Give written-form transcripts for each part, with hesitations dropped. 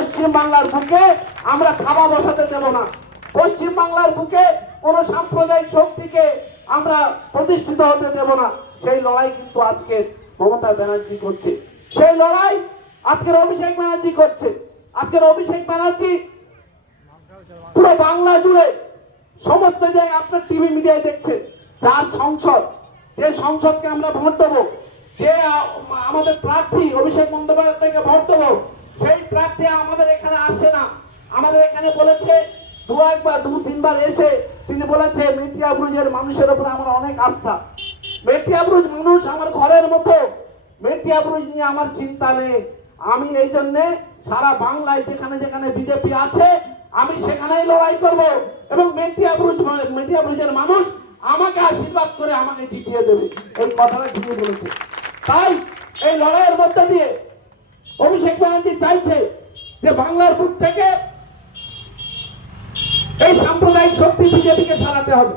পশ্চিম বাংলার বুকে আমরা থাবা বসাতে দেব না। পশ্চিম বাংলার বুকে কোন সাম্প্রদায়িক শক্তিকে আমরা প্রতিষ্ঠিত হতে দেব না। সেই লড়াই কিন্তু আজকে মমতা ব্যানার্জি করছে, সেই লড়াই আজকের অভিষেক ব্যানার্জি করছে। আজকের অভিষেক ব্যানার্জি পুরো বাংলা জুড়ে সমস্ত জায়গায় আপনার টিভি মিডিয়ায় দেখছেন, যার সংসদ, যে সংসদকে আমরা ভোট দেবো, যে আমাদের প্রার্থী অভিষেক বন্দ্যোপাধ্যায়কে ভোট দেবো, সেই প্রার্থী আমাদের এখানে আসে না। আমাদের এখানে বলেছে দু তিনবার এসে তিনি বলেছে মেটিয়া ব্রুজের মানুষের উপর আমার অনেক আস্থা। মেটিয়া ব্রুজ মানুষ আমার ঘরের মতো, মেটিয়া ব্রুজ নিয়ে আমার চিন্তা নেই। আমি এই জন্যে সারা বাংলায় যেখানে যেখানে বিজেপি আছে আমি সেখানেই লড়াই করব এবং মেটিয়া ব্রুজের মানুষ আমাকে আশীর্বাদ করে আমাকে জিতিয়ে দেবে, এই কথাটা তিনি বলেছে। তাই এই লড়াইয়ের মধ্যে দিয়ে অভিষেক ব্যানার্জি চাইছে যে বাংলার বুক থেকে এই সাম্প্রদায়িক শক্তি বিজেপিকে সরাতে হবে।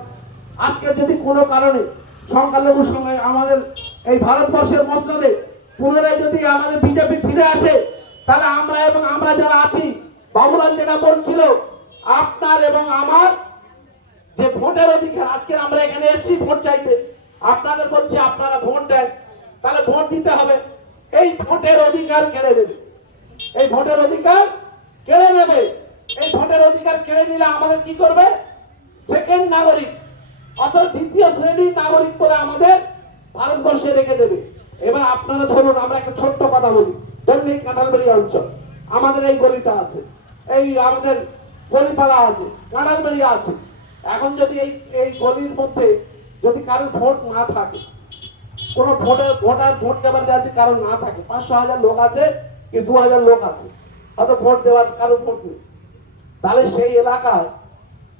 আজকে যদি কোনো কারণে সংখ্যালঘু সময় আমাদের এই ভারতবর্ষের মসনদে পুনরায় যদি আমাদের বিজেপি ফিরে আসে, তাহলে আমরা যারা আছি, বাবুলাল যেটা বলছিল, আপনার এবং আমার যে ভোটের অধিকার, আজকে আমরা এখানে এসেছি ভোট চাইতে, আপনাদের বলছি আপনারা ভোট দেন, তাহলে ভোট দিতে হবে। এই ভোটের অধিকার কেড়ে নেবে, এই ভোটের অধিকার কেড়ে নেবে। এই ভোটের অধিকার কেড়ে নিলে আমাদের কি করবে? সেকেন্ড নাগরিক অর্থাৎ দ্বিতীয় শ্রেণীর নাগরিক বলে আমাদের ভারতবর্ষে রেখে দেবে। এবার আপনারা ধরুন, আমরা একটা ছোট্ট কথা বলি, ধরুন এই কাঁঠালবাড়ি অঞ্চল, আমাদের এই গলিটা আছে, এই আমাদের গলিপাড়া আছে, কাঁঠালবাড়ি আছে। এখন যদি এই গলির মধ্যে যদি কারোর ভোট না থাকে, কোন ভোট দেওয়ার যাতে কারণ না থাকে, 500,000 লোক আছে কি 2,000 লোক আছে, হয়তো ভোট দেওয়ার কারোর ভোট নেই, তাহলে সেই এলাকায়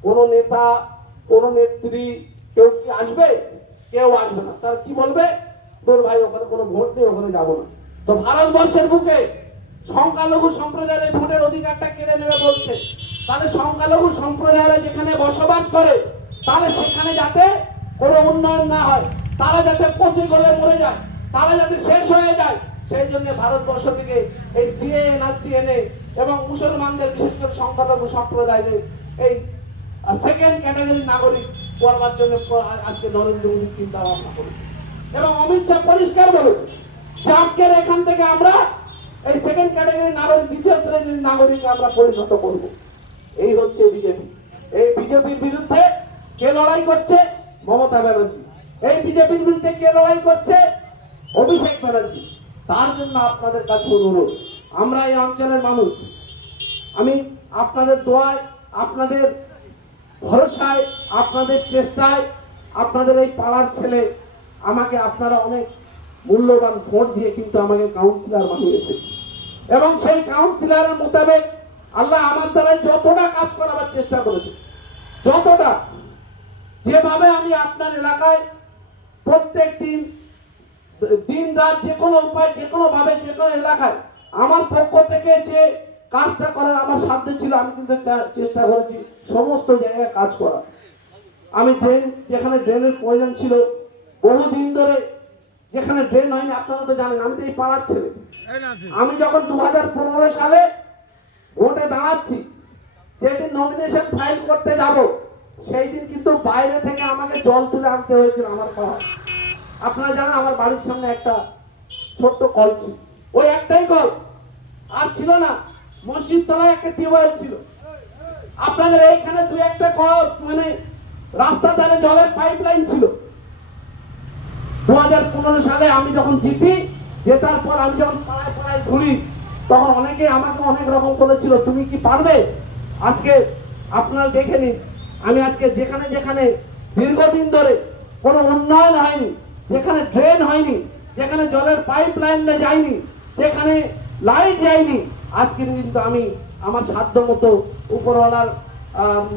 কোন নেতা, কোন নেত্রী কেউ কি আসবে? কেউ আসবে না। তার কি বলবে? তোর ভাই ওখানে কোনো ভোট নেই, ওখানে যাবো না। তো ভারতবর্ষের বুকে সংখ্যালঘু সম্প্রদায়ের ভোটের অধিকারটা কেড়ে নেবে বলছে, তাহলে সংখ্যালঘু সম্প্রদায়েরা যেখানে বসবাস করে তাহলে সেখানে যাতে কোনো উন্নয়ন না হয়, তারা যাতে পচে গলে মরে যায়, তারা যাতে শেষ হয়ে যায়, সেই জন্য ভারতবর্ষ থেকে এই সিএএনএ এবং মুসলমানদের বিশেষ করে সংখ্যালঘু সম্প্রদায়ের এই সেকেন্ড ক্যাটাগরি নাগরিক করবার জন্য আজকে নরেন্দ্র মোদী চিন্তা ভাবনা করেছে এবং অমিত শাহ পরিষ্কার বলেছে যে আজকের এখান থেকে আমরা এই সেকেন্ড ক্যাটাগরি নাগরিক, দ্বিতীয় শ্রেণীর নাগরিককে আমরা পরিণত করব। এই হচ্ছে বিজেপি। এই বিজেপির বিরুদ্ধে কে লড়াই করছে? মমতা ব্যানার্জি। এই বিজেপির বিরুদ্ধে কে লড়াই করছে? অভিষেক ব্যানার্জি। তার জন্য আপনাদের কাছে অনুরোধ, আমরা এই অঞ্চলের মানুষ, আমি আপনাদের দোয়ায়, আপনাদের ভরসায়, আপনাদের চেষ্টায়, আপনাদের এই পাড়ার ছেলে, আমাকে আপনারা অনেক মূল্যবান ভোট দিয়ে কিন্তু আমাকে কাউন্সিলর বানিয়েছে এবং সেই কাউন্সিলরের মোতাবেক আল্লাহ আমার দ্বারা যতটা কাজ করাবার চেষ্টা করেছে, যতটা, যেভাবে আমি আপনার এলাকায় প্রত্যেক দিন রাত যে কোনো উপায়, যে কোনো ভাবে, যে কোনো এলাকায় আমার পক্ষ থেকে যে কাজটা করার আমার সাধ্য ছিল, আমি কিন্তু চেষ্টা করেছি সমস্ত জায়গায় কাজ করা। আমি যেখানে ড্রেনের প্রয়োজন ছিল, বহুদিন ধরে যেখানে ড্রেন হয়নি, আপনারা তো জানেন, আমি তো এই পাড়ার ছেলে। আমি যখন 2015 সালে ভোটে দাঁড়াচ্ছি, যেদিন নমিনেশন ফাইল করতে যাব, সেই দিন কিন্তু বাইরে থেকে আমাকে জল তুলে আনতে হয়েছিল আমার পাড়া। আপনারা জানেন আমার বাড়ির সামনে একটা ছোট্ট কল ছিল, ওই একটাই কল, আর ছিল না। মসজিদ তলায় একটা টিউবওয়েল ছিল। আপনাদের এইখানে দু একটা কল, মানে রাস্তার ধারে জলের পাইপ লাইন ছিল। 2015 সালে আমি যখন জেতার পর আমি যখন পাড়ায় পাড়ায় ঘুরি, তখন অনেকে আমাকে অনেক রকম বলেছিল, তুমি কি পারবে? আজকে আপনারা দেখে নিন, আমি আজকে যেখানে যেখানে দীর্ঘদিন ধরে কোনো উন্নয়ন হয়নি, যেখানে ড্রেন হয়নি, যেখানে জলের পাইপ লাইন যায়নি, যেখানে লাইট যায়নি, আজকে কিন্তু আমি আমার সাধ্য মতো উপরওয়ালার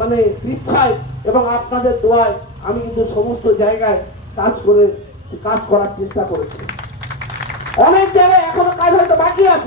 মানে ইচ্ছায় এবং আপনাদের দোয়ায় আমি কিন্তু সমস্ত জায়গায় কাজ করার চেষ্টা করেছি। অনেক জায়গায় এখনো কাজ হয়তো বাকি আছে,